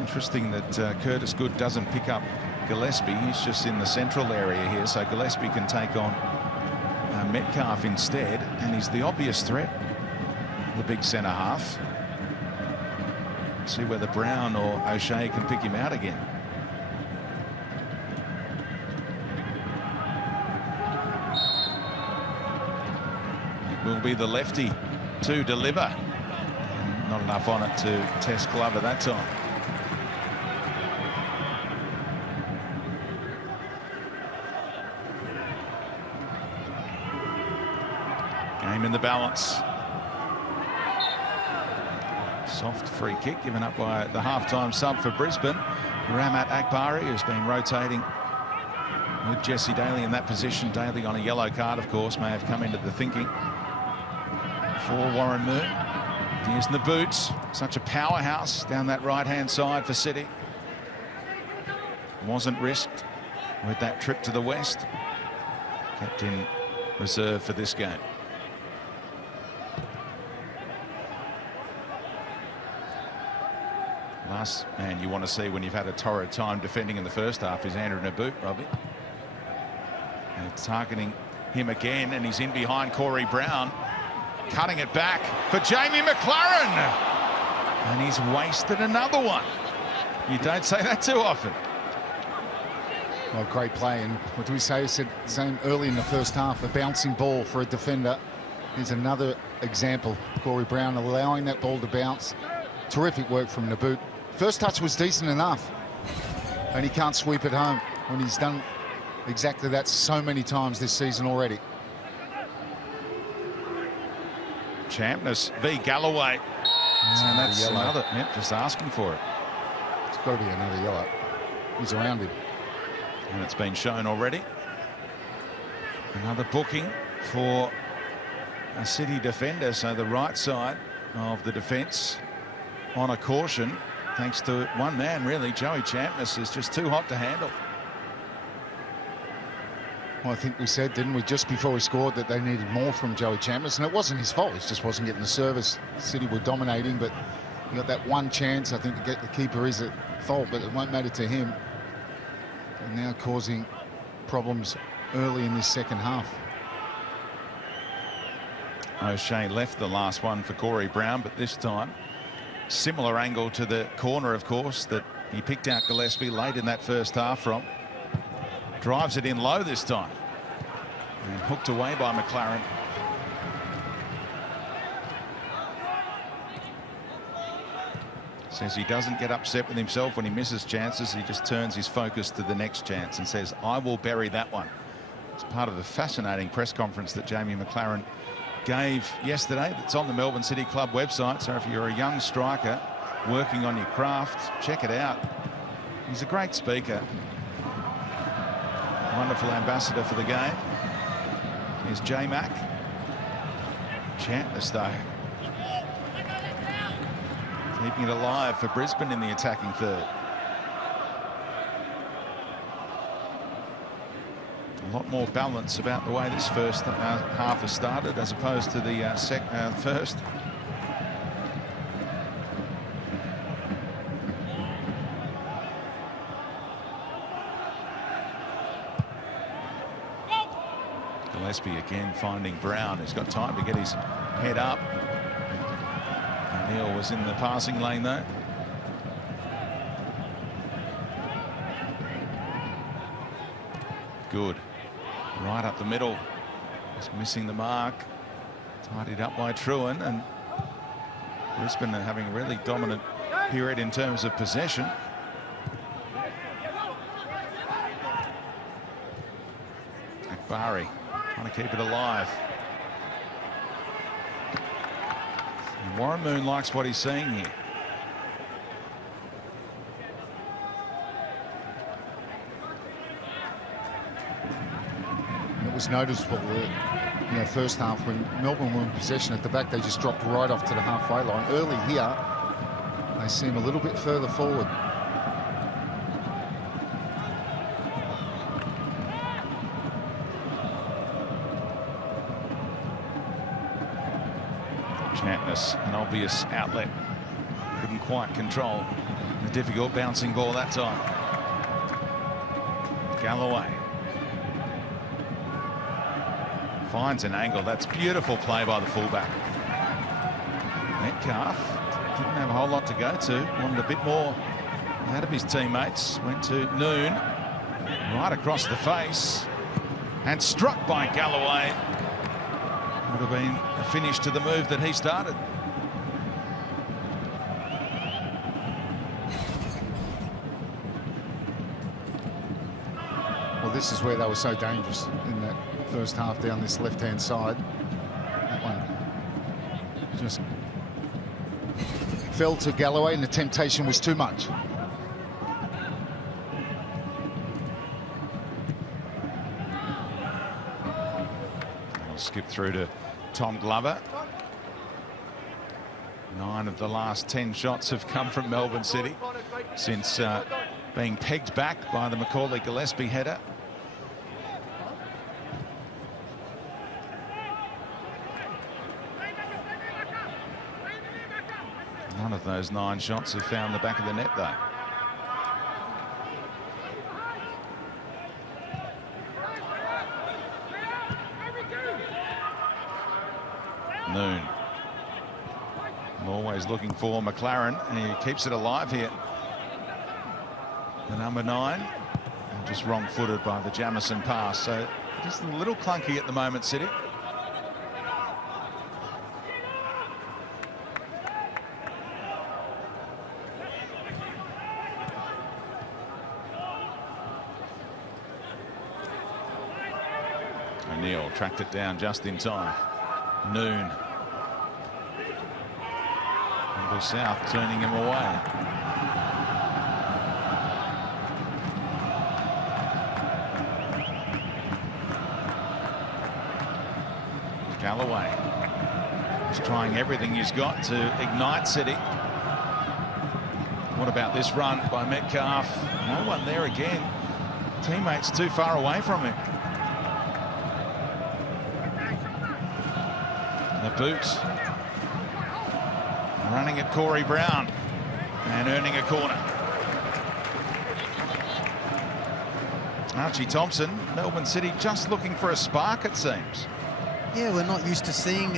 Interesting that Curtis Good doesn't pick up Gillespie. He's just in the central area here, so Gillespie can take on Metcalf instead, and he's the obvious threat, the big centre half. See whether Brown or O'Shea can pick him out again. It will be the lefty to deliver. Not enough on it to test Glover that time. Game in the balance. Soft free kick given up by the half-time sub for Brisbane. Ramat Akbari has been rotating with Jesse Daly in that position. Daly on a yellow card, of course, may have come into the thinking for Warren Moon. Here's in the boots. Such a powerhouse down that right-hand side for City. Wasn't risked with that trip to the west. Kept in reserve for this game. Last man you want to see when you've had a torrid time defending in the first half is Andrew Naboot, Robbie. And targeting him again, and he's in behind Corey Brown. Cutting it back for Jamie McLaren. And he's wasted another one. You don't say that too often. Well, great play, and what do we say? I said same early in the first half, a bouncing ball for a defender. Here's another example. Corey Brown allowing that ball to bounce. Terrific work from Naboot. First touch was decent enough, and he can't sweep it home when he's done exactly that so many times this season already. Champness v Galloway. And that's another, just asking for it. It's got to be another yellow. He's around him. And it's been shown already. Another booking for a City defender, so the right side of the defence on a caution, thanks to one man, really. Joey Champness is just too hot to handle. Well, I think we said, didn't we, just before we scored, that they needed more from Joey Champness, and it wasn't his fault. He just wasn't getting the service. City were dominating, but he got that one chance. I think to get the keeper is at fault, but it won't matter to him. And now causing problems early in this second half. O'Shea left the last one for Corey Brown, but this time similar angle to the corner, of course, that he picked out Gillespie late in that first half from. Drives it in low this time. And hooked away by McLaren. Says he doesn't get upset with himself when he misses chances. He just turns his focus to the next chance and says, I will bury that one. It's part of a fascinating press conference that Jamie McLaren gave yesterday. It's on the Melbourne City Club website, so if you're a young striker working on your craft, check it out. He's a great speaker, wonderful ambassador for the game. Here's J-Mac. Champness though, keeping it alive for Brisbane in the attacking third. A lot more balance about the way this first half has started as opposed to the first. Gillespie again finding Brown. He's got time to get his head up. Neil was in the passing lane though. Good. Right up the middle. Just missing the mark. Tidied up by Truan, and Brisbane are having a really dominant period in terms of possession. Akbari trying to keep it alive. And Warren Moon likes what he's seeing here. It was noticeable the first half when Melbourne were in possession at the back, they just dropped right off to the halfway line. Early here, they seem a little bit further forward. Champness, an obvious outlet, couldn't quite control A difficult bouncing ball that time. Galloway finds an angle. That's beautiful play by the fullback. Metcalf didn't have a whole lot to go to. Wanted a bit more out of his teammates. Went to Noon, right across the face, and struck by Galloway. Would have been a finish to the move that he started. Well, this is where they were so dangerous in that first half down this left-hand side. That one just fell to Galloway and the temptation was too much. I'll skip through to Tom Glover. 9 of the last 10 shots have come from Melbourne City since being pegged back by the Macaulay Gillespie header. None of those 9 shots have found the back of the net, though. Noon. Always looking for McLaren, and he keeps it alive here. The number 9, and just wrong-footed by the Jamison pass, so just a little clunky at the moment, City. O'Neill tracked it down just in time. Noon. Wendell South turning him away. Galloway is trying everything he's got to ignite City. What about this run by Metcalf? No one there again. Teammates too far away from him. The boot. Running at Corey Brown and earning a corner. Archie Thompson, Melbourne City just looking for a spark, it seems. Yeah, we're not used to seeing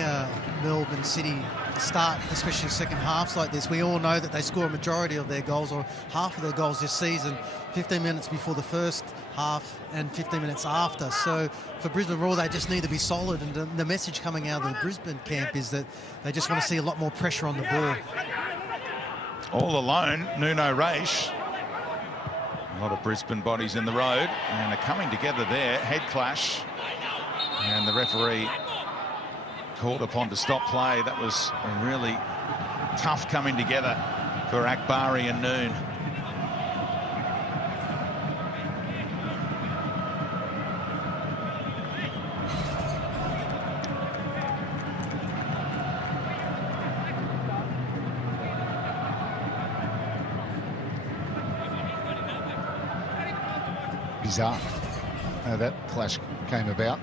Melbourne City start, especially second halves like this. We all know that they score a majority of their goals, or half of their goals this season, 15 minutes before the first half and 15 minutes after. So for Brisbane Roar, they just need to be solid, and the message coming out of the Brisbane camp is that they just want to see a lot more pressure on the ball. All alone, Nuno Reis. A lot of Brisbane bodies in the road, and they're coming together there. Head clash, and the referee called upon to stop play. That was a really tough coming together for Akbari and Noon. Bizarre how that clash came about.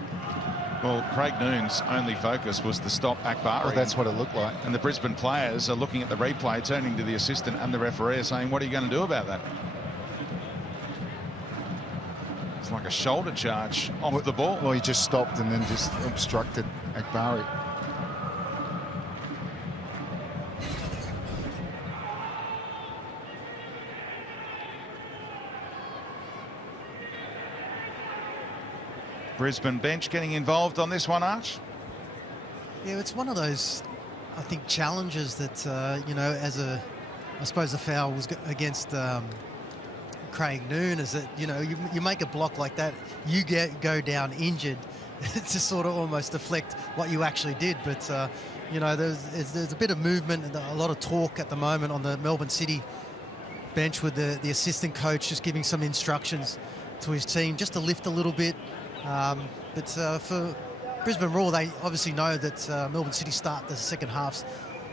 Well, Craig Noon's only focus was to stop Akbari. Well, that's what it looked like. And the Brisbane players are looking at the replay, turning to the assistant and the referee, saying, what are you going to do about that? It's like a shoulder charge off the ball. Well, he just stopped and then just obstructed Akbari. Brisbane bench getting involved on this one, Arch? Yeah, it's one of those, I think, challenges that, you know, I suppose the foul was against Craig Noon, is that, you know, you make a block like that, you go down injured to sort of almost deflect what you actually did. But, you know, there's a bit of movement and a lot of talk at the moment on the Melbourne City bench with the assistant coach just giving some instructions to his team just to lift a little bit. But for Brisbane Roar, they obviously know that Melbourne City start the second halves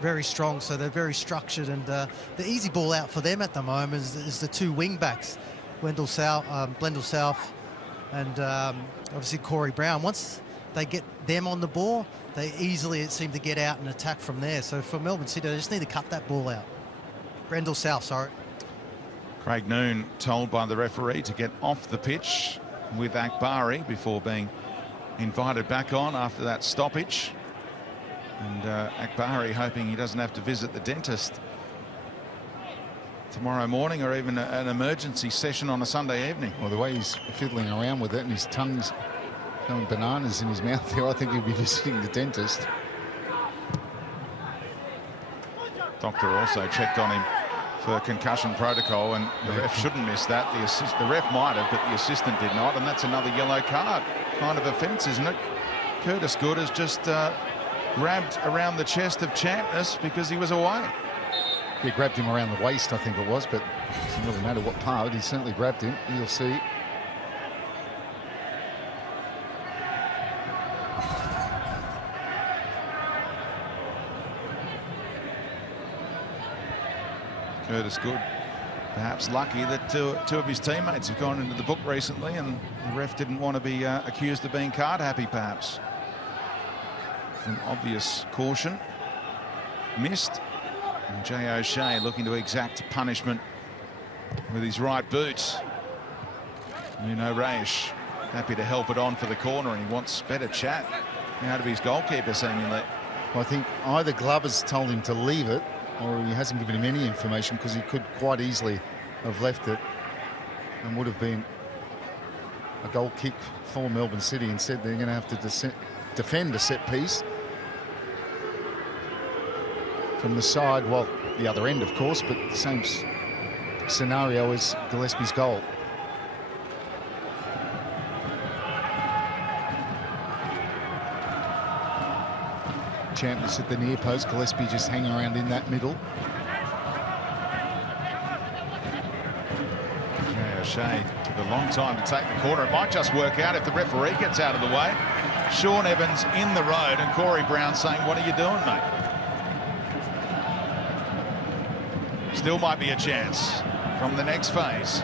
very strong, so they're very structured, and the easy ball out for them at the moment is the 2 wing backs, Blendell South and obviously Corey Brown. Once they get them on the ball, they easily seem to get out and attack from there. So for Melbourne City, they just need to cut that ball out. Blendell South, sorry. Craig Noon told by the referee to get off the pitch with Akbari before being invited back on after that stoppage. And Akbari hoping he doesn't have to visit the dentist tomorrow morning, or even an emergency session on a Sunday evening. Well, the way he's fiddling around with it and his tongue's going bananas in his mouth there, I think he'll be visiting the dentist. Doctor also checked on him for concussion protocol, and the ref shouldn't miss that. The ref might have, but the assistant did not, and that's another yellow card. Kind of offence, isn't it? Curtis Good has just grabbed around the chest of Champness because he was away. He grabbed him around the waist, I think it was, but it doesn't really matter what part. He certainly grabbed him. You'll see. Curtis Good, perhaps lucky that two of his teammates have gone into the book recently, and the ref didn't want to be accused of being card happy, perhaps. An obvious caution missed, and Jay O'Shea looking to exact punishment with his right boot. Nuno Reis happy to help it on for the corner, and he wants better chat out of his goalkeeper seemingly. Well, I think either Glover's told him to leave it, or he hasn't given him any information, because he could quite easily have left it and would have been a goal kick for Melbourne City. Instead, they're going to have to defend a set piece from the side, well, the other end, of course, but the same scenario as Gillespie's goal. Champness at the near post, Gillespie just hanging around in that middle. Yeah, O'Shea took a long time to take the corner. It might just work out if the referee gets out of the way. Sean Evans in the road, and Corey Brown saying, "What are you doing, mate?" Still might be a chance from the next phase.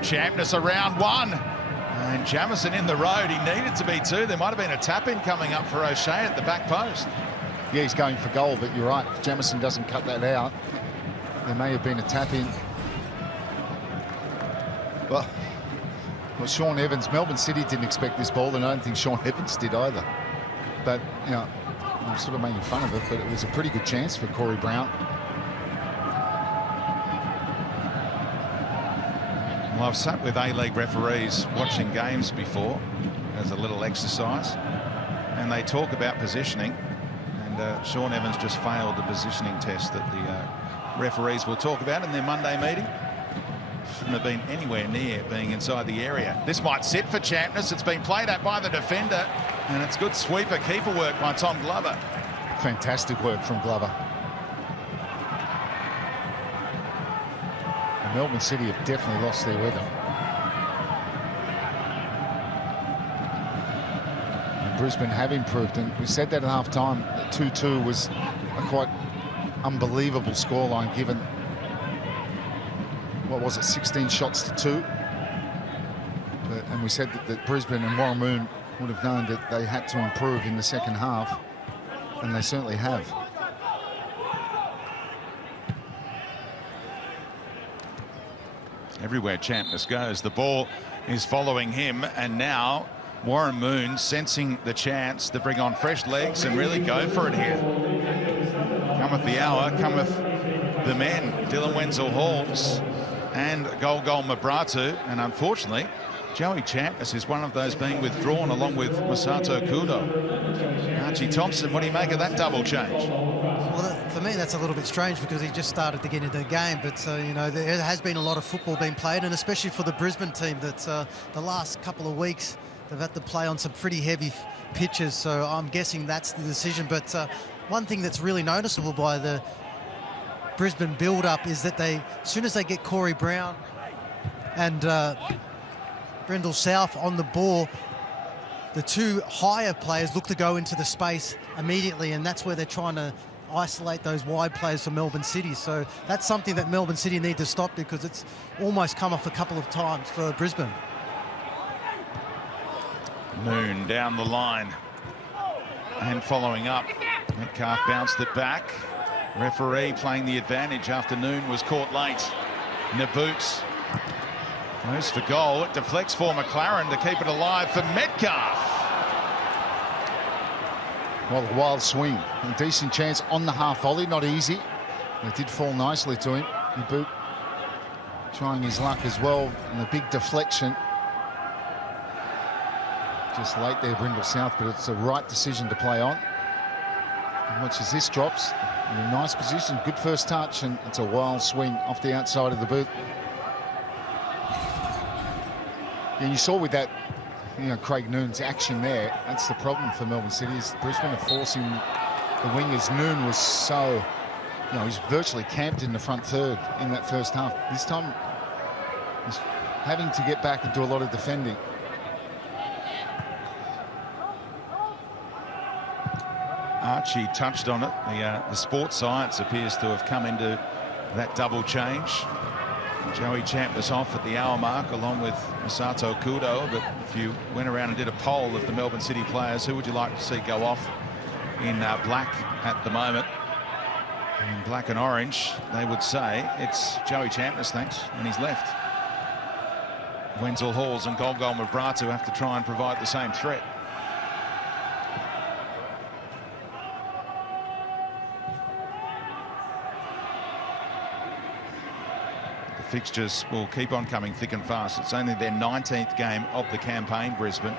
Champness around one. And Jamison in the road. He needed to be two. There might have been a tap-in coming up for O'Shea at the back post. Yeah, he's going for goal, but you're right. If Jamison doesn't cut that out, there may have been a tap-in. Well, Sean Evans, Melbourne City didn't expect this ball, and I don't think Sean Evans did either. But, you know, I'm sort of making fun of it, but it was a pretty good chance for Corey Brown. Well, I've sat with A-League referees watching games before as a little exercise, and they talk about positioning, and Sean Evans just failed the positioning test that the referees will talk about in their Monday meeting. Shouldn't have been anywhere near being inside the area. This might sit for Champness. It's been played at by the defender, and it's good sweeper keeper work by Tom Glover. Fantastic work from Glover. Melbourne City have definitely lost their rhythm. And Brisbane have improved, and we said that at half-time. 2-2 was a quite unbelievable scoreline given, what was it, 16 shots to 2. And we said that Brisbane and Warramoon would have known that they had to improve in the second half, and they certainly have. Everywhere Champness goes, the ball is following him, and now Warramoon sensing the chance to bring on fresh legs and really go for it here. Cometh the hour, cometh the men. Dylan Wenzel-Halls and Golgol Mabratu, and unfortunately Joey Champness is one of those being withdrawn along with Masato Kudo. Archie Thompson, what do you make of that double change? Well, for me, that's a little bit strange because he just started to get into the game. But, you know, there has been a lot of football being played, and especially for the Brisbane team that the last couple of weeks they've had to play on some pretty heavy pitches. So I'm guessing that's the decision. But one thing that's really noticeable by the Brisbane build-up is that as soon as they get Corey Brown and Brendel South on the ball, the two higher players look to go into the space immediately, and that's where they're trying to isolate those wide players for Melbourne City. So that's something that Melbourne City need to stop, because it's almost come off a couple of times for Brisbane. Noon down the line and following up. Metcalf bounced it back. Referee playing the advantage after Noon was caught late. Naboots goes for goal. It deflects for McLaren to keep it alive for Metcalf. Well, a wild swing. A decent chance on the half volley. Not easy. It did fall nicely to him. Naboot trying his luck as well. And a big deflection. Just late there, Brindle South, but it's the right decision to play on. And watch as this drops. In a nice position. Good first touch. And it's a wild swing off the outside of the boot. And you saw with that, Craig Noon's action there, that's the problem for Melbourne City, is Brisbane are forcing the wingers. Noon was so, he's virtually camped in the front third in that first half. This time, he's having to get back and do a lot of defending. Archie touched on it. The sports science appears to have come into that double change. Joey Champness off at the hour mark along with Masato Kudo, but if you went around and did a poll of the Melbourne City players, who would you like to see go off in black at the moment? In black and orange, they would say it's Joey Champness, thanks, and he's left. Wenzel Halls and Golgol Mabratu have to try and provide the same threat. Fixtures will keep on coming thick and fast. It's only their 19th game of the campaign, Brisbane.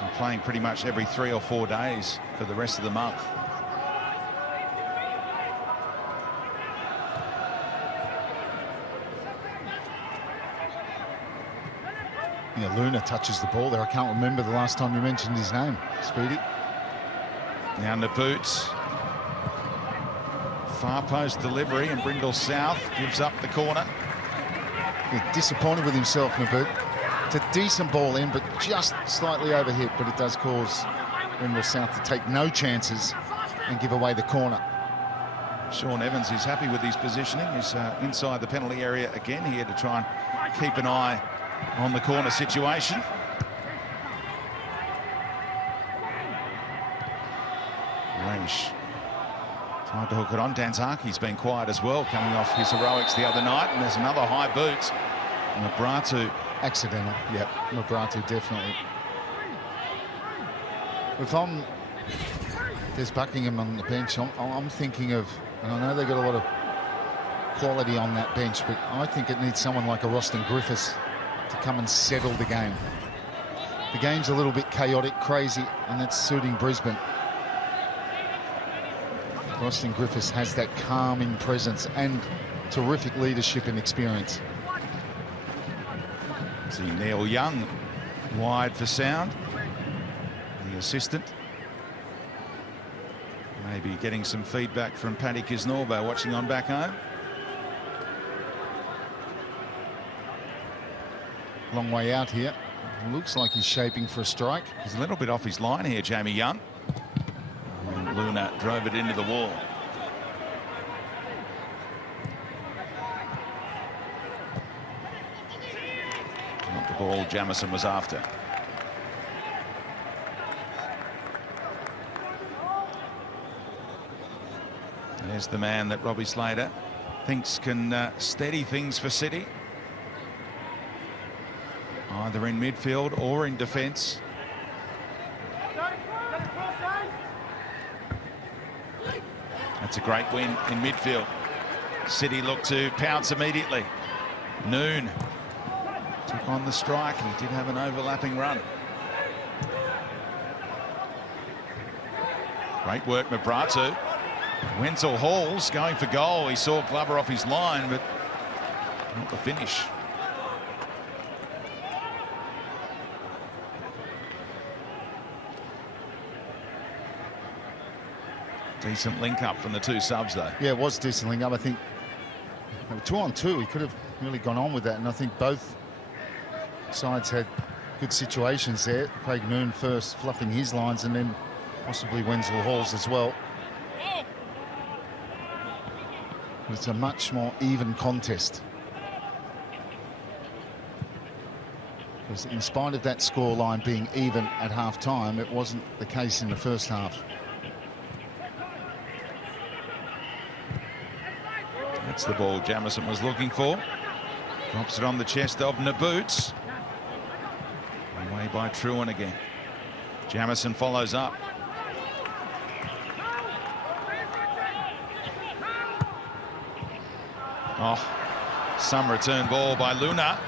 And playing pretty much every 3 or 4 days for the rest of the month. Yeah, Luna touches the ball there. I can't remember the last time you mentioned his name, Speedy. Now Naboots. Far post delivery, and Brindle South gives up the corner. Yeah, disappointed with himself, Naboot. It's a decent ball in, but just slightly overhit, but it does cause Brindle South to take no chances and give away the corner. Sean Evans is happy with his positioning. He's inside the penalty area again here to try and keep an eye on the corner situation. Raish tried to hook it on. Danzaki's been quiet as well, coming off his heroics the other night. And there's another high boot. Mabratu. Accidental, yep. Mabratu, definitely. If I'm... There's Buckingham on the bench. I'm thinking of... And I know they've got a lot of quality on that bench, but I think it needs someone like a Roston Griffiths to come and settle the game. The game's a little bit chaotic, crazy, and that's suiting Brisbane. Roston Griffiths has that calming presence and terrific leadership and experience. See Neil Young wide for sound. The assistant. Maybe getting some feedback from Paddy Kisnorbo watching on back home. Long way out here. Looks like he's shaping for a strike. He's a little bit off his line here, Jamie Young. And Luna drove it into the wall. Not the ball Jamison was after. There's the man that Robbie Slater thinks can steady things for City. Either in midfield or in defence. That's a great win in midfield. City look to pounce immediately. Noon took on the strike. He did have an overlapping run. Great work, Mabratu. Wenzel Halls going for goal. He saw Glover off his line, but not the finish. Decent link up from the two subs, though. Yeah, it was a decent link up. I think 2-on-2, he could have really gone on with that, and I think both sides had good situations there. Craig Noon first fluffing his lines, and then possibly Wenzel Halls as well. It's a much more even contest. Because in spite of that scoreline being even at half-time, it wasn't the case in the first half. That's the ball Jamison was looking for. Drops it on the chest of Naboots. Away by Truan again. Jamison follows up. Oh, some return ball by Luna.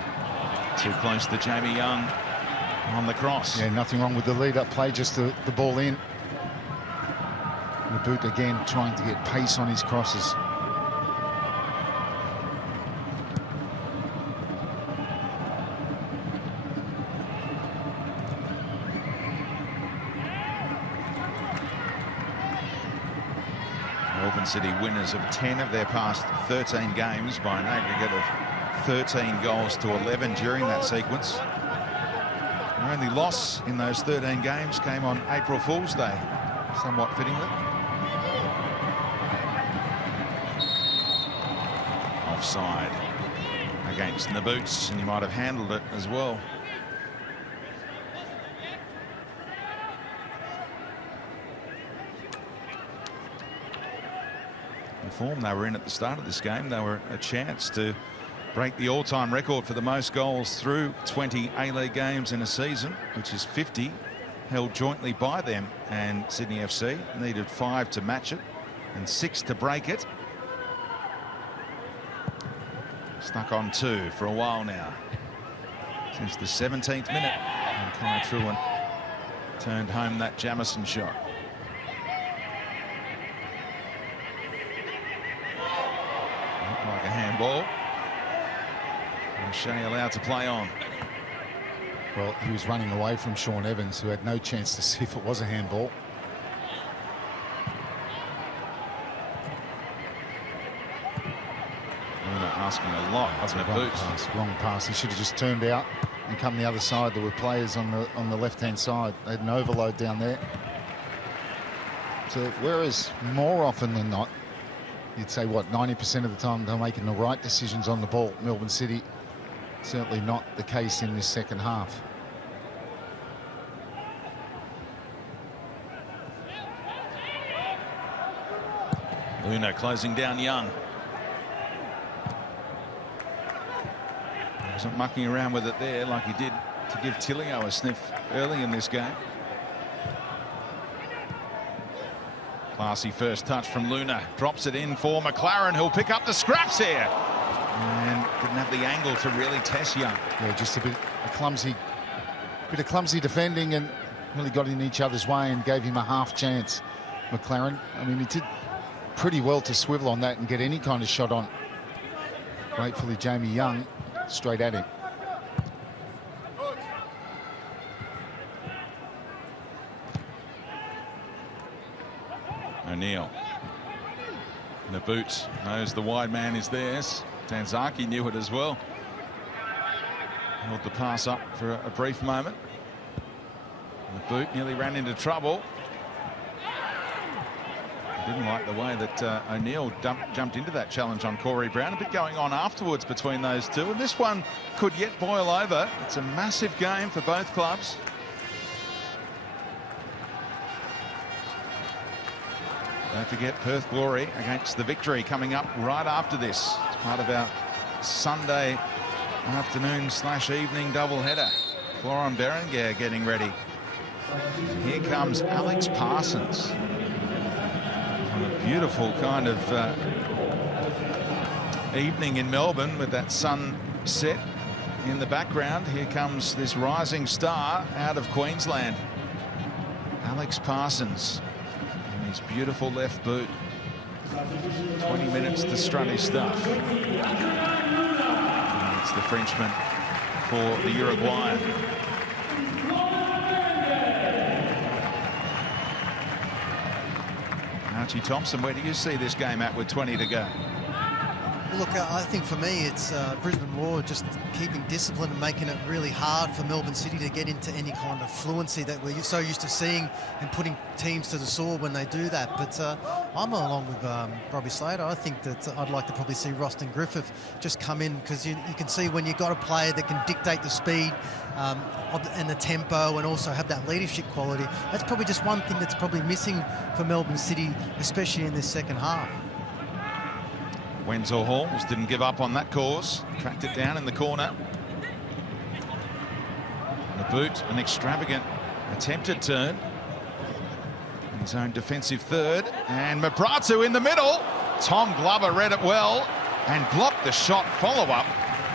Too close to Jamie Young on the cross. Yeah, nothing wrong with the lead-up play, just the ball in. Naboot again trying to get pace on his crosses. Melbourne City winners of 10 of their past 13 games by an aggregate of 13 goals to 11 during that sequence. Their only loss in those 13 games came on April Fool's Day, somewhat fittingly. Offside against Naboots, and he might have handled it as well. The form they were in at the start of this game, they were a chance to break the all-time record for the most goals through 20 A-League games in a season, which is 50, held jointly by them and Sydney FC. Needed 5 to match it and 6 to break it. Stuck on 2 for a while now, since the 17th minute, and Kai Truan turned home that Jamison shot. Looked like a handball. O'Shea allowed to play on. Well, he was running away from Sean Evans, who had no chance to see if it was a handball. Asking a lot, wasn't it, Boots? Wrong pass. He should have just turned out and come the other side. There were players on the left-hand side. They had an overload down there. So whereas more often than not, you'd say, what, 90% of the time they're making the right decisions on the ball. Melbourne City, certainly not the case in this second half. Luna closing down Young. Wasn't mucking around with it there like he did to give Tillio a sniff early in this game. Classy first touch from Luna. Drops it in for McLaren, who'll pick up the scraps here. And didn't have the angle to really test Young. Yeah, just a bit of clumsy defending, and really got in each other's way and gave him a half chance. McLaren, I mean, he did pretty well to swivel on that and get any kind of shot on. Gratefully, Jamie Young straight at him. O'Neill. Naboot knows the wide man is theirs. Tanzaki knew it as well. Held the pass up for a brief moment. Naboot nearly ran into trouble. Didn't like the way that O'Neill jumped into that challenge on Corey Brown. A bit going on afterwards between those two, and this one could yet boil over. It's a massive game for both clubs. Don't forget Perth Glory against the Victory coming up right after this. It's part of our Sunday afternoon / evening doubleheader. Florin Berenguer getting ready. And here comes Alex Parsons. On a beautiful kind of evening in Melbourne with that sun set in the background. Here comes this rising star out of Queensland, Alex Parsons, in his beautiful left boot. 20 minutes to strut his stuff. And it's the Frenchman for the Uruguayan. Archie Thompson, where do you see this game at with 20 to go? Look, I think for me it's Brisbane Roar just keeping discipline and making it really hard for Melbourne City to get into any kind of fluency that we're so used to seeing and putting teams to the sword when they do that. But I'm along with Robbie Slater. I think that I'd like to probably see Roston Griffith just come in, because you can see when you've got a player that can dictate the speed and the tempo and also have that leadership quality. That's probably just one thing that's probably missing for Melbourne City, especially in this second half. Wenzel Halls didn't give up on that cause. Tracked it down in the corner. The boot, an extravagant attempted turn. In his own defensive third. And Mabratu in the middle. Tom Glover read it well and blocked the shot follow-up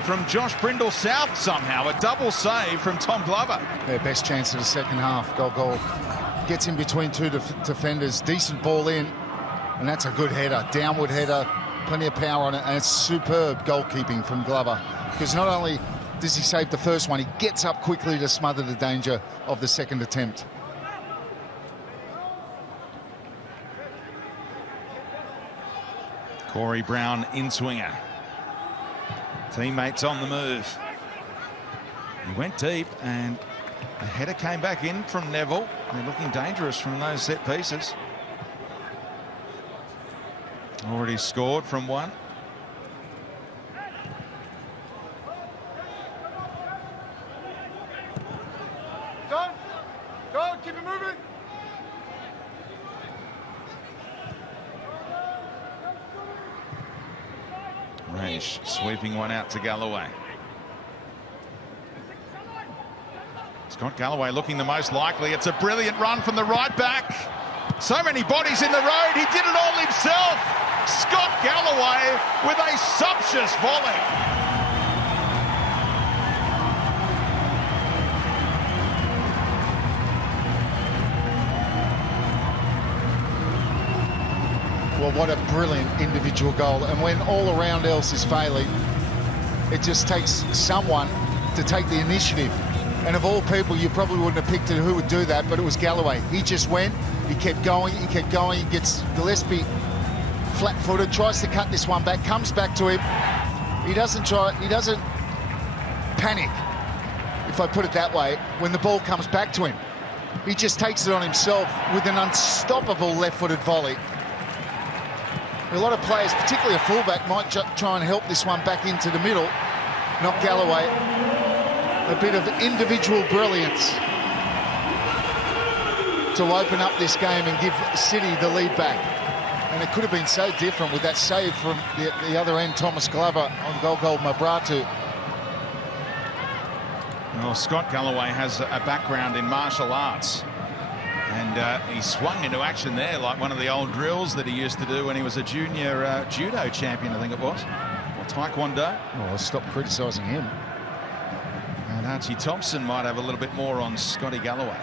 from Josh Brindle South somehow. A double save from Tom Glover. Their best chance of the second half. Goal. Gets in between two defenders. Decent ball in. And that's a good header. Downward header. Plenty of power on it. And it's superb goalkeeping from Glover. Because not only does he save the first one, he gets up quickly to smother the danger of the second attempt. Corey Brown in swinger. Teammates on the move. He went deep and a header came back in from Neville. They're looking dangerous from those set pieces. Already scored from one. Go, keep it moving. Raish sweeping one out to Galloway. Scott Galloway looking the most likely. It's a brilliant run from the right back. So many bodies in the road. He did it all himself. Scott Galloway with a sumptuous volley. Well, what a brilliant individual goal. And when all around else is failing, it just takes someone to take the initiative. And of all people, you probably wouldn't have picked it who would do that, but it was Galloway. He just went, he kept going, he gets Gillespie flat-footed, tries to cut this one back, comes back to him. He doesn't panic, if I put it that way, when the ball comes back to him. He just takes it on himself with an unstoppable left-footed volley. A lot of players, particularly a fullback, might try and help this one back into the middle. Not Galloway. A bit of individual brilliance to open up this game and give City the lead back. And it could have been so different with that save from the other end, Thomas Glover on goal Mabratu. Well, Scott Galloway has a background in martial arts. And he swung into action there like one of the old drills that he used to do when he was a junior judo champion, I think it was, or taekwondo. Well, stop criticising him. And Archie Thompson might have a little bit more on Scotty Galloway.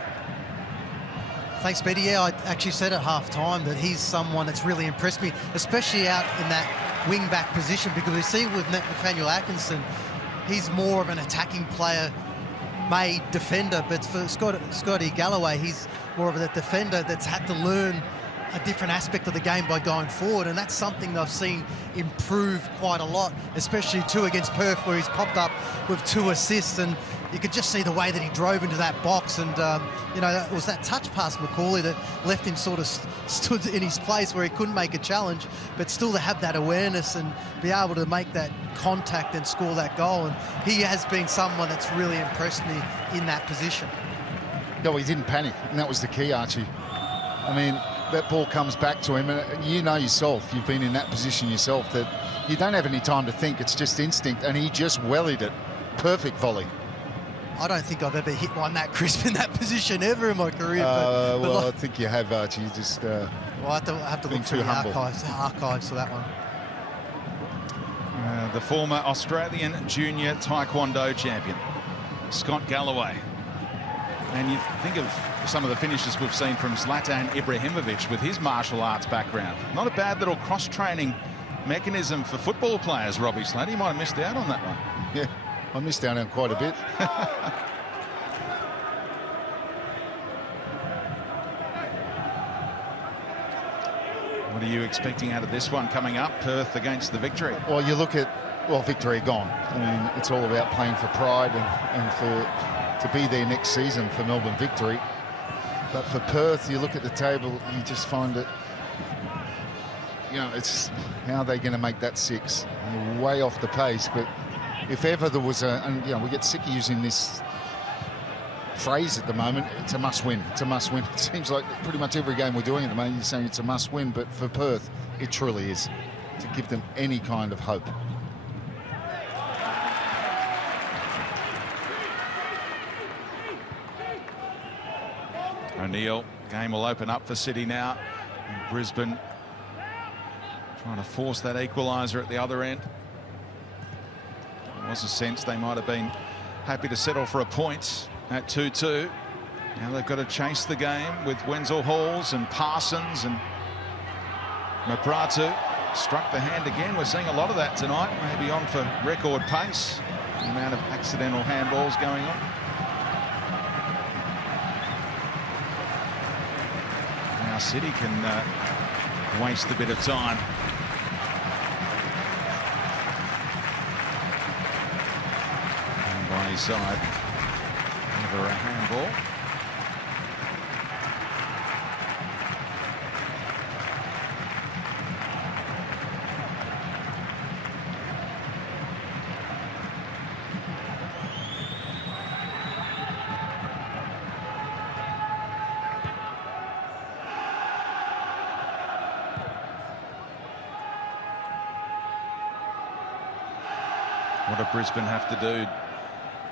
Thanks, Betty. Yeah, I actually said at half-time that he's someone that's really impressed me, especially out in that wing-back position, because we see with Nathaniel Atkinson, he's more of an attacking player, made defender, but for Scotty Galloway, he's more of a defender that's had to learn a different aspect of the game by going forward, and that's something that I've seen improve quite a lot, especially too against Perth, where he's popped up with 2 assists, and you could just see the way that he drove into that box, and you know, it was that touch past Macaulay that left him sort of stood in his place where he couldn't make a challenge, but still to have that awareness and be able to make that contact and score that goal. And he has been someone that's really impressed me in that position. No, he didn't panic, and that was the key, Archie. I mean, that ball comes back to him, and you know yourself, you've been in that position yourself, that you don't have any time to think, it's just instinct, and he just wellied it. Perfect volley. I don't think I've ever hit one that crisp in that position ever in my career. Well, like, I think you have, Archie. You just well, I have to look through the archives for that one. The former Australian junior taekwondo champion, Scott Galloway. And you think of some of the finishes we've seen from Zlatan Ibrahimovic with his martial arts background. Not a bad little cross-training mechanism for football players, Robbie Slater. You might have missed out on that one. Yeah, I missed out on quite a bit. What are you expecting out of this one coming up? Perth against the Victory. Well, you look at, well, Victory gone. I mean, it's all about playing for pride and to be there next season for Melbourne Victory. But for Perth, you look at the table, you just find it, you know, it's how are they going to make that 6? You're way off the pace, but if ever there was and you know, we get sick of using this phrase at the moment, it's a must-win. It's a must-win. It seems like pretty much every game we're doing at the moment, you're saying it's a must-win, but for Perth, it truly is. to give them any kind of hope. O'Neill, game will open up for City now. And Brisbane trying to force that equaliser at the other end. There was a sense they might have been happy to settle for a point at 2-2. Now they've got to chase the game with Wenzel Halls and Parsons, and Mabratu struck the hand again. We're seeing a lot of that tonight, maybe on for record pace. The amount of accidental handballs going on. Now City can waste a bit of time. And by his side, over a handball. What do Brisbane have to do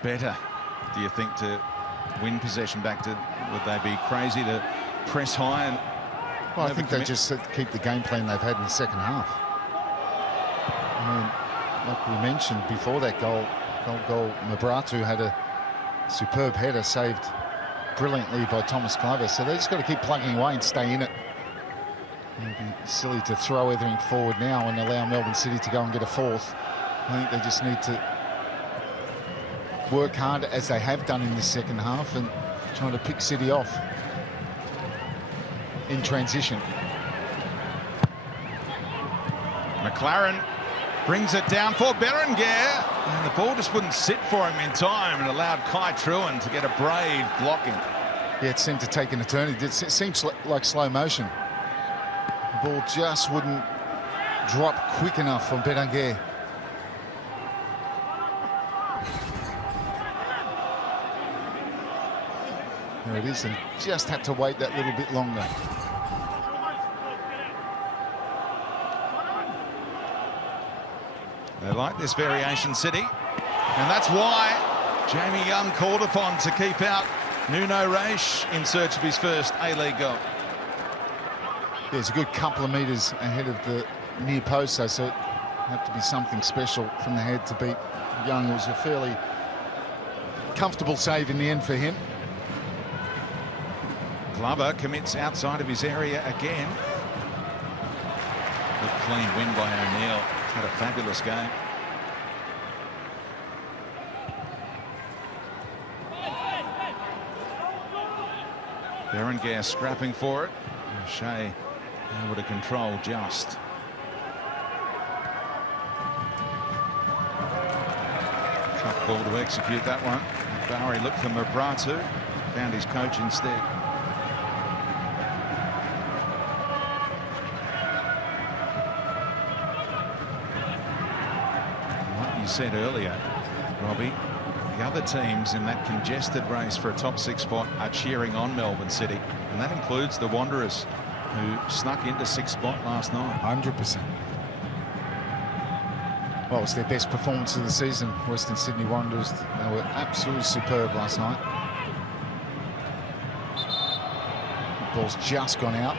better, do you think, to win possession back? Would they be crazy to press high? And well, I think they just keep the game plan they've had in the second half. I mean, like we mentioned before that goal, Mabratu had a superb header saved brilliantly by Thomas Glover. So they just got to keep plugging away and stay in it. It'd be silly to throw everything forward now and allow Melbourne City to go and get a fourth. I think they just need to work hard, as they have done in this second half, and trying to pick City off in transition. McLaren brings it down for Berenguer, and the ball just wouldn't sit for him in time and allowed Kai Truan to get a brave block in. Yeah, it seemed to take an eternity. It seems like slow motion. The ball just wouldn't drop quick enough for Berenguer. There it is, and just had to wait that little bit longer. They like this variation, City, and that's why Jamie Young called upon to keep out Nuno Reis in search of his first A-League goal. Yeah, it's a good couple of metres ahead of the near post, so it have to be something special from the head to beat Young. It was a fairly comfortable save in the end for him. Glover commits outside of his area again. Good clean win by O'Neill. Had a fabulous game. Berenguer scrapping for it. Shea able to control just. Tough ball to execute that one. Barry looked for Mabratu. Found his coach instead. You said earlier, Robbie, the other teams in that congested race for a top 6 spot are cheering on Melbourne City, and that includes the Wanderers, who snuck into 6th spot last night. 100%. Well, it's their best performance of the season, Western Sydney Wanderers. They were absolutely superb last night. The ball's just gone out.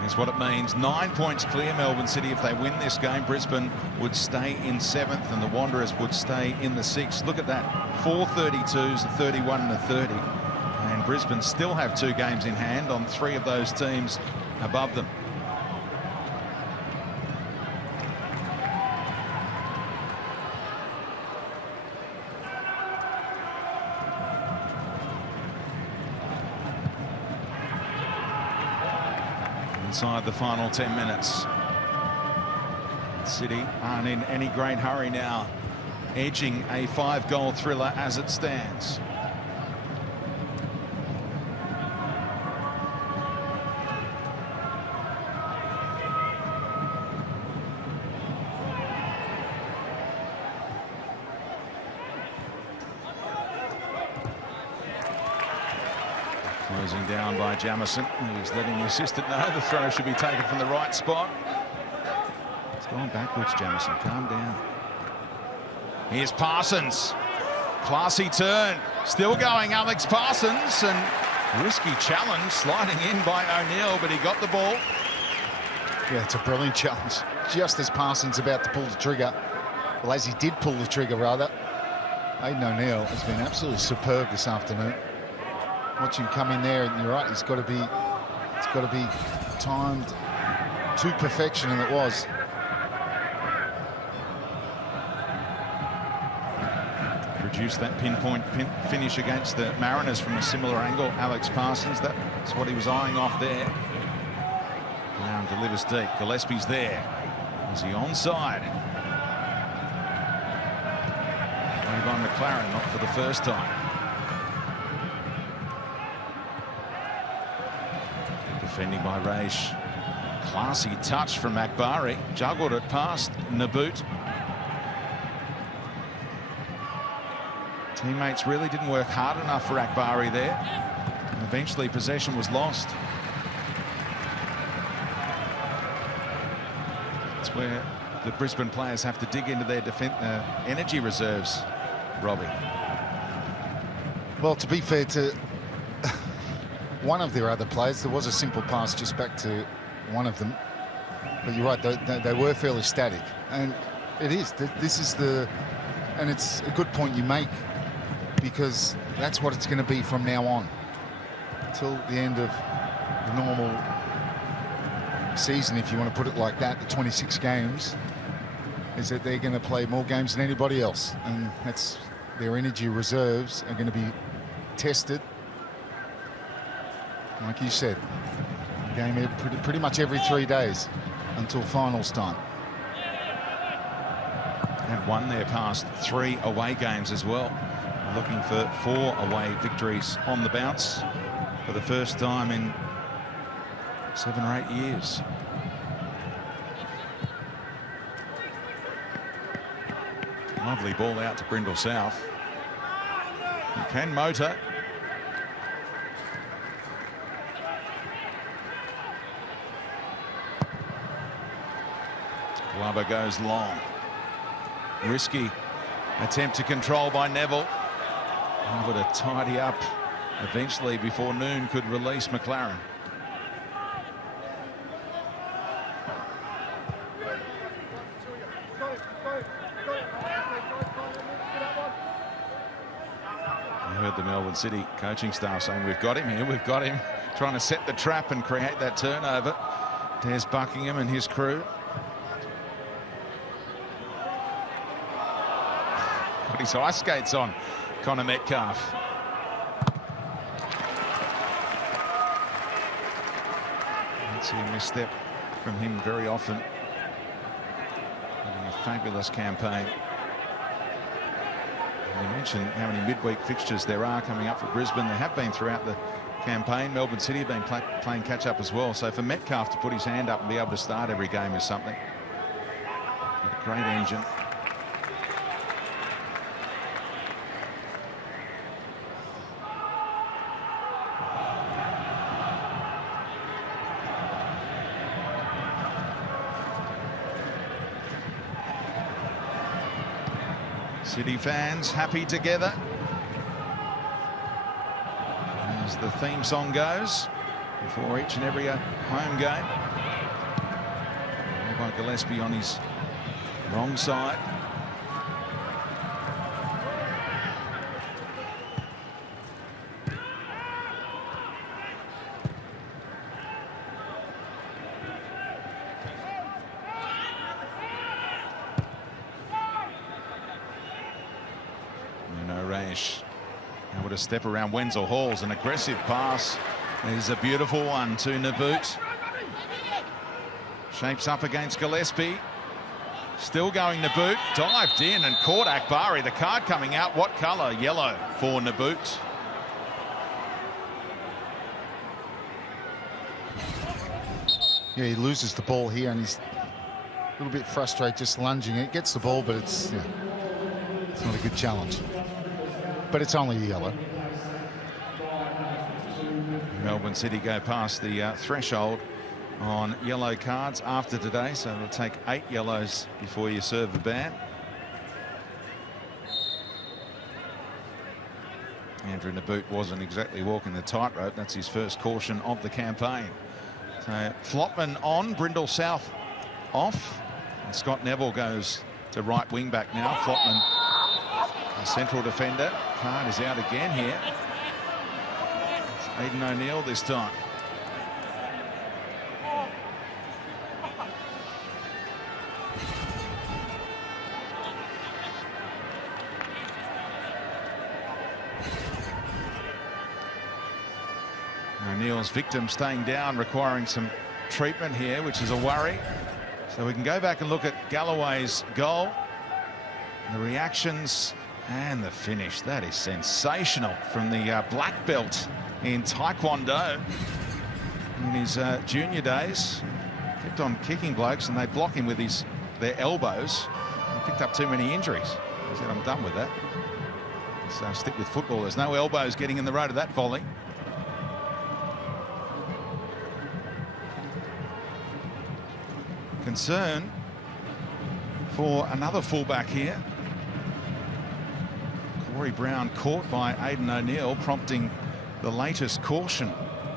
Here's what it means. 9 points clear, Melbourne City. If they win this game, Brisbane would stay in 7th and the Wanderers would stay in the 6th. Look at that. 4 32s, a 31 and a 30. And Brisbane still have 2 games in hand on 3 of those teams above them. Inside the final 10 minutes. City aren't in any great hurry now, edging a 5-goal thriller as it stands. Closing down by Jamison, who's letting the assistant know the throw should be taken from the right spot. It's gone backwards, Jamison. Calm down. Here's Parsons. Classy turn. Still going, Alex Parsons. And risky challenge sliding in by O'Neill, but he got the ball. Yeah, it's a brilliant challenge. Just as Parsons about to pull the trigger, well, as he did pull the trigger, rather, Aidan O'Neill has been absolutely superb this afternoon. Watch him come in there, and you're right, it's got to be timed to perfection, and it was. Produced that pinpoint finish against the Mariners from a similar angle. Alex Parsons, that's what he was eyeing off there. Brown delivers deep. Gillespie's there. Is he onside? Only by McLaren, not for the first time. Defending by Raish. Classy touch from Akbari. Juggled it past Naboot. Teammates really didn't work hard enough for Akbari there. And eventually possession was lost. It's where the Brisbane players have to dig into their energy reserves, Robbie. Well, to be fair to one of their other players, there was a simple pass just back to one of them. But you're right, they were fairly static. And it is. This is the... And it's a good point you make, because that's what it's going to be from now on till the end of the normal season, if you want to put it like that. The 26 games is that they're going to play more games than anybody else, and that's their energy reserves are going to be tested, like you said, game pretty much every 3 days until finals time. And won their past 3 away games as well. Looking for 4 away victories on the bounce for the first time in 7 or 8 years. Lovely ball out to Brindle South. You can motor. Glover goes long. Risky attempt to control by Neville. Able to tidy up eventually before Noon could release McLaren. I heard the Melbourne City coaching staff saying, we've got him here, we've got him, trying to set the trap and create that turnover. Des Buckingham and his crew. Got his ice skates on, Connor Metcalf. Don't see a misstep from him very often. Having a fabulous campaign. You mentioned how many midweek fixtures there are coming up for Brisbane. There have been throughout the campaign. Melbourne City have been playing catch-up as well. So for Metcalf to put his hand up and be able to start every game is something. A great engine. City fans happy together as the theme song goes before each and every home game. By Gillespie on his wrong side. Able to step around Wenzel Hall's an aggressive pass. There's a beautiful one to Naboot. Shapes up against Gillespie. Still going Naboot. Dived in and caught Akbari. The card coming out. What colour? Yellow for Naboot. Yeah, he loses the ball here and he's a little bit frustrated just lunging it. Gets the ball, but it's not a good challenge. But it's only a yellow. Melbourne City go past the threshold on yellow cards after today, so it'll take 8 yellows before you serve a ban. Andrew Naboot wasn't exactly walking the tightrope. That's his first caution of the campaign. So Flopman on, Brindle South off, and Scott Neville goes to right wing back now. Flopman, a central defender. Card is out again here. It's Aidan O'Neill this time. O'Neill's victim staying down, requiring some treatment here, which is a worry. So we can go back and look at Galloway's goal. The reactions and the finish. That is sensational from the black belt in Taekwondo. In his junior days, kept on kicking blokes and they block him with their elbows. He picked up too many injuries. He said, I'm done with that. So stick with football. There's no elbows getting in the road of that volley. Concern for another fullback here. Corey Brown caught by Aidan O'Neill, prompting the latest caution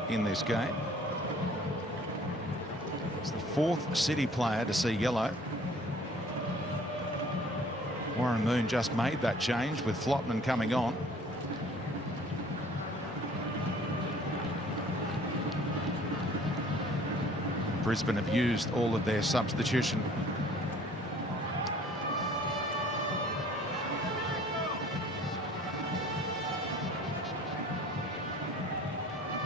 in this game. It's the 4th City player to see yellow. Warren Moon just made that change with Flopman coming on. Brisbane have used all of their substitution.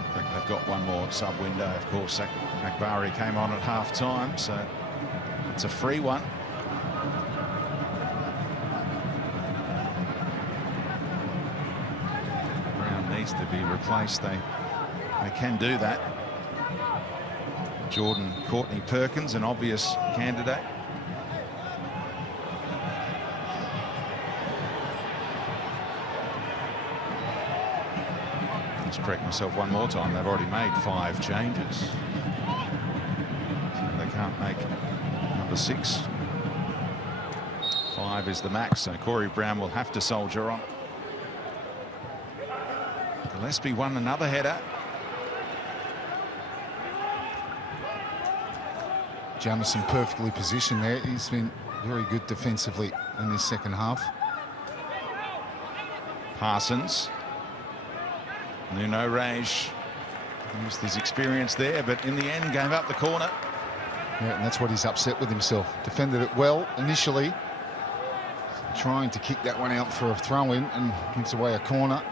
I think they've got one more sub window. Of course, Akbari came on at half time, so it's a free one. Brown needs to be replaced. They can do that. Jordan Courtney Perkins, an obvious candidate. Let's correct myself one more time. They've already made 5 changes. So they can't make number 6. 5 is the max, so Corey Brown will have to soldier on. Gillespie won another header. Jamison perfectly positioned there. He's been very good defensively in this second half. Parsons. Nuno Reis used his experience there, but in the end gave up the corner. Yeah, and that's what he's upset with himself. Defended it well initially, trying to kick that one out for a throw-in, and gives away a corner.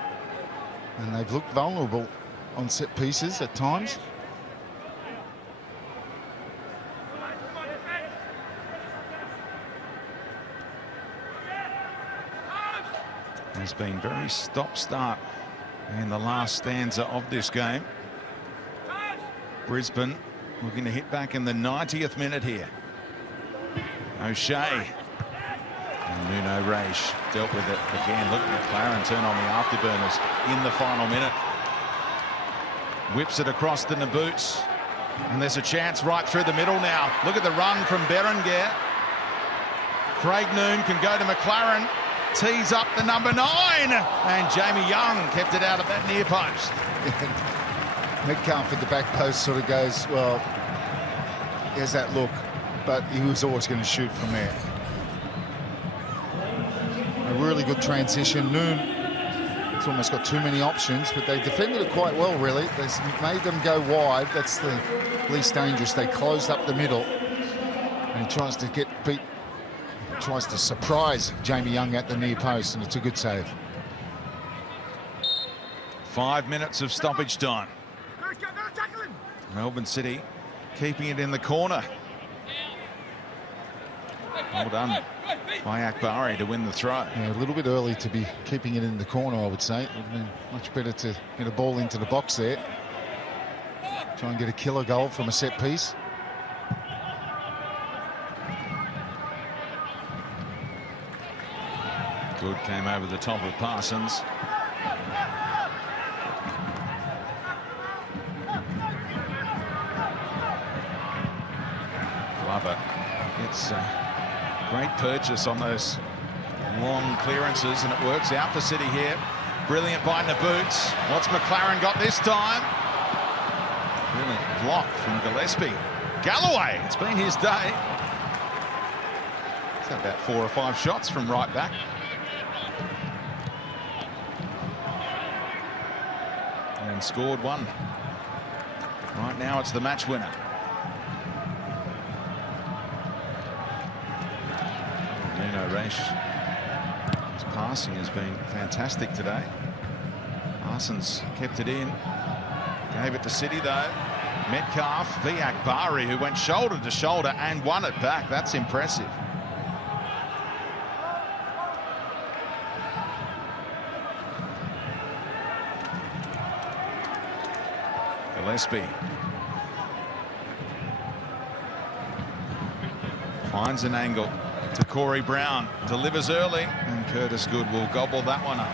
And they've looked vulnerable on set pieces at times. There's been very stop-start in the last stanza of this game. Brisbane looking to hit back in the 90th minute here. O'Shea. And Nuno Reis dealt with it again. Look at McLaren turn on the afterburners in the final minute. Whips it across the Naboots. And there's a chance right through the middle now. Look at the run from Berenguer. Craig Noon can go to McLaren. Tees up the number 9, and Jamie Young kept it out of that near post. Metcalf at the back post sort of goes, well, there's that look, but he was always going to shoot from there. A really good transition. Noon, it's almost got too many options, but they defended it quite well, really. They made them go wide. That's the least dangerous. They closed up the middle, and he tries to get beat. Tries to surprise Jamie Young at the near post, and it's a good save. 5 minutes of stoppage time. Melbourne City keeping it in the corner. Well done by Akbari to win the throw. Yeah, a little bit early to be keeping it in the corner, I would say. It would have been much better to get a ball into the box there. Try and get a killer goal from a set piece. Good came over the top of Parsons. Glover gets a great purchase on those long clearances, and it works out for City here. Brilliant by Naboots. What's McLaren got this time? Brilliant block from Gillespie. Galloway, it's been his day. He's had about 4 or 5 shots from right back. And scored one. Right now it's the match winner. Nuno Reis. His passing has been fantastic today. Parsons kept it in. Gave it to City though. Metcalf v Akbari, who went shoulder to shoulder and won it back. That's impressive. Gillespie finds an angle to Corey Brown, delivers early, and Curtis Good will gobble that one up.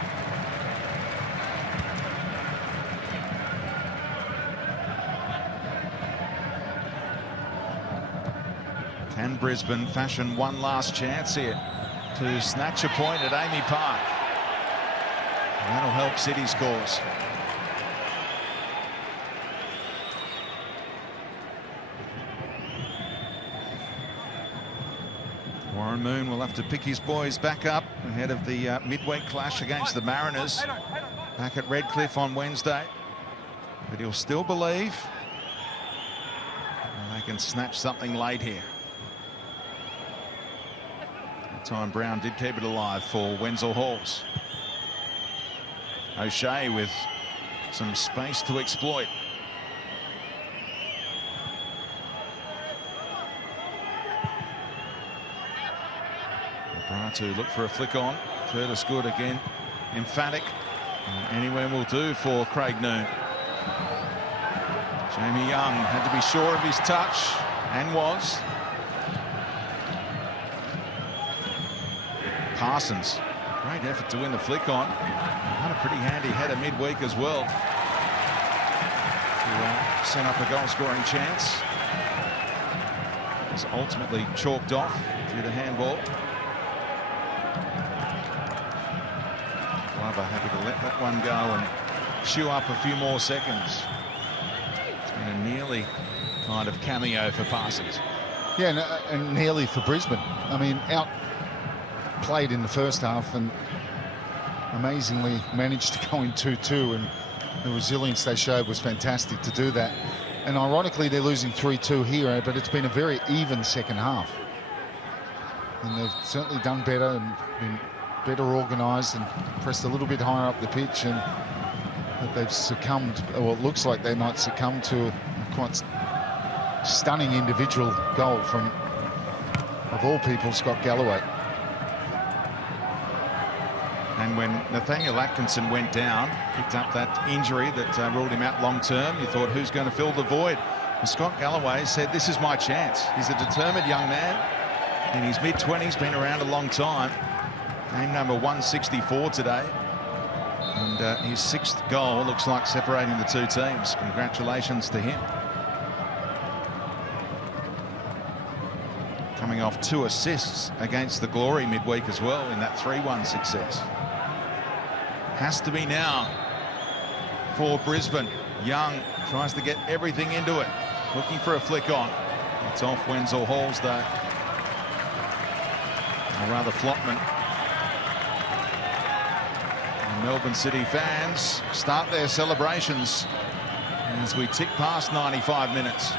Can Brisbane fashion one last chance here to snatch a point at Amy Park? That'll help City's cause. Warren Moon will have to pick his boys back up ahead of the midweek clash against the Mariners back at Redcliffe on Wednesday. But he'll still believe they can snatch something late here. That time Brown did keep it alive for Wenzel Halls. O'Shea with some space to exploit. To look for a flick on. Curtis Good again, emphatic. Anywhere will do for Craig Noon. Jamie Young had to be sure of his touch, and was. Parsons, great effort to win the flick on. Had a pretty handy header midweek as well to set up a goal-scoring chance. It was ultimately chalked off due to handball. Glover happy to let that one go and chew up a few more seconds. It's been a nearly kind of cameo for Parsons. Yeah, and nearly for Brisbane. I mean, outplayed in the first half and amazingly managed to go in 2-2, and the resilience they showed was fantastic to do that. And ironically, they're losing 3-2 here, but it's been a very even second half. And they've certainly done better and been better organised and pressed a little bit higher up the pitch, and they've succumbed, or it looks like they might succumb to a quite stunning individual goal from, of all people, Scott Galloway. And when Nathaniel Atkinson went down, picked up that injury that ruled him out long term, you thought, who's going to fill the void? And Scott Galloway said, this is my chance. He's a determined young man in his mid-20s, been around a long time. Game number 164 today, and his 6th goal looks like separating the two teams. Congratulations to him. Coming off 2 assists against the Glory midweek as well in that 3-1 success. Has to be now for Brisbane. Young tries to get everything into it, looking for a flick on. It's off Wenzel Halls though, or rather Flotman. Melbourne City fans start their celebrations as we tick past 95 minutes.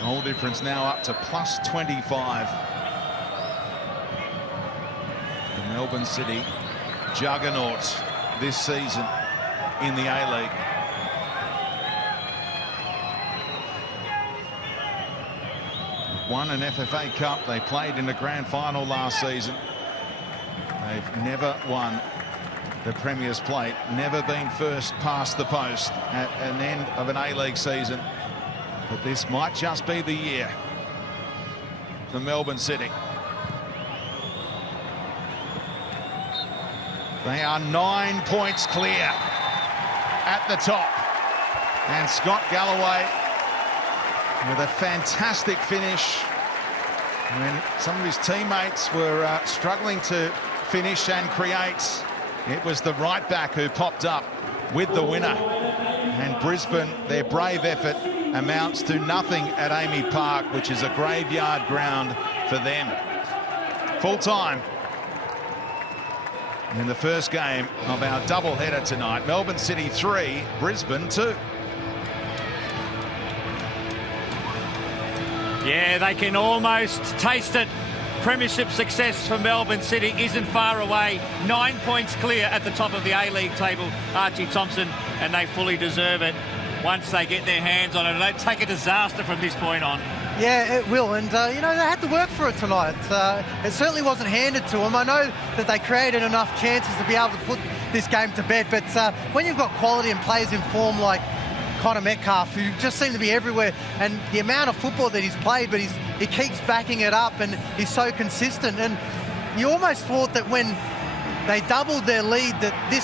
Goal difference now up to plus 25. The Melbourne City juggernauts this season in the A-League. Won an FFA Cup. They played in the grand final last season. They've never won the Premier's Plate, never been first past the post at an end of an A-League season. But this might just be the year for Melbourne City. They are 9 points clear at the top. And Scott Galloway with a fantastic finish when some of his teammates were struggling to finish and create. It was the right back who popped up with the winner. And Brisbane, their brave effort amounts to nothing at Amy Park, which is a graveyard ground for them. Full time in the first game of our doubleheader tonight. Melbourne City 3, Brisbane 2. Yeah, they can almost taste it. Premiership success for Melbourne City isn't far away. 9 points clear at the top of the A-League table, Archie Thompson, and they fully deserve it once they get their hands on it. It'll take a disaster from this point on. Yeah, it will, and you know, they had to work for it tonight. It certainly wasn't handed to them. I know that they created enough chances to be able to put this game to bed, but when you've got quality and players in form like Connor Metcalf, who just seem to be everywhere, and the amount of football that he's played, but he keeps backing it up, and he's so consistent. And you almost thought that when they doubled their lead, that this